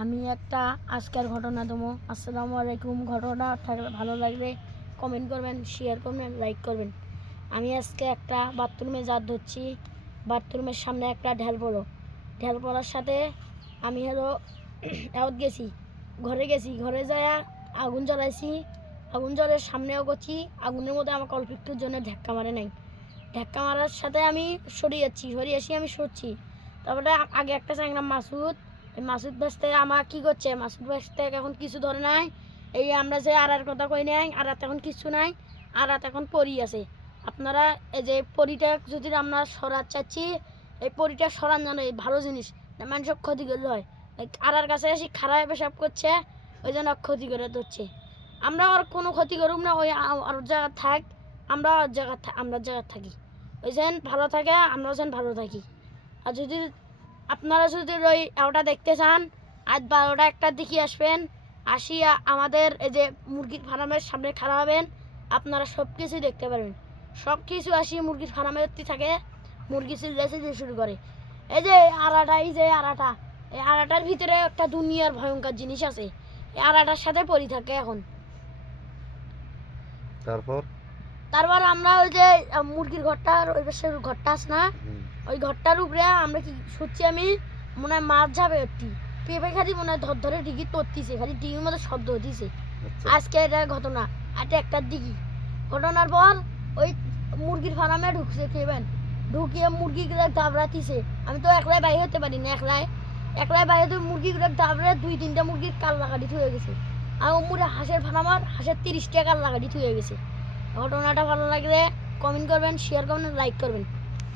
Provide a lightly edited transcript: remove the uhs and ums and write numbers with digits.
আমি একটা আজকের ঘটনা দেবো। আসসালামু আলাইকুম। ঘটনা ভালো লাগলে কমেন্ট করবেন, শেয়ার করবেন, লাইক করবেন। আমি আজকে একটা বাথরুমে ধরছি। বাথরুমের সামনে একটা ঢেল পড়ার সাথে আমি এওত গেছি, ঘরে যাইয়া আগুন জ্বালাইছি। আগুন জ্বলের সামনেও করছি, আগুনের মধ্যে আমার অল্প একটুর জন্য ধাক্কা মারে নাই। ধাক্কা মারার সাথে আমি সরিয়ে আসি, আমি সরছি। তারপরে আগে একটা চ্যাংরা মাসুদ ভাসতে আমার কি করছে, মাসুদ ভাসতে এখন কিছু ধরে নাই। এই আমরা যে আড়ার কথা কই নাই, আড়াত এখন কিছু নাই, আড়াত এখন পরি আছে। আপনারা এই যে পরিটা যদি আমরা সরাতে চাচ্ছি, এই পরিটা সরান জানো এই ভালো জিনিস না, মানুষের ক্ষতি করলে হয়। আড়ার কাছে এসে খারাপ পেশাব করছে, ওই জন্য ক্ষতি করে ধরছে। আমরা আর কোনো ক্ষতি করুম না, ওই আর জায়গা থাক, আমরা জায়গা থাকি, ওই যেন ভালো থাকে, আমরাও যেন ভালো থাকি। আর যদি আপনারা যদি ওই ওটা দেখতে চান, আজ 12টা 1টার দিকে আসবেন, আসিয়া আমাদের এই যে মুরগির ফার্মের সামনে খাড়া হবেন, আপনারা সব কিছুই দেখতে পারবেন। সব কিছু আসি মুরগির ফার্মের থাকে, মুরগি চিল্লাচিল্লি শুরু করে। এই যে এই আড়াটার ভিতরে একটা দুনিয়ার ভয়ঙ্কর জিনিস আছে, এই আড়াটার সাথে পরি থাকে এখন। তারপর আমরা ওই যে মুরগির ঘরটার ওই পাশে ঘরটা আছে না, ওই ঘরটার উপরে আমরা কি শুচ্ছি, আমি মনে হয় মাছ যাবে একটি পেঁপে খালি মনে হয় ধরে ডিগি তরতিছে, খালি ডিগির মধ্যে শব্দ হতিছে। আজকে এটা ঘটনা, এটা একটার দিঘি। ঘটনার পর ওই মুরগির ফার্মে ঢুকছে কেবেন, ঢুকিয়ে মুরগিগুলো দাবড়াতিছে। আমি তো একলাই বাইরে হতে পারি না, একলাই বাইরে তো মুরগিগুলো দাবড়ে 2-3টা মুরগির কাল্লা কাটি থুয়ে গেছে। আর মুড়ে হাঁসের ফার্মার হাঁসের 30টা কাল্লা কাটি থুয়ে গেছে। ঘটনাটা ভালো লাগলে কমেন্ট করবেন, শেয়ার করবেন, লাইক করবেন।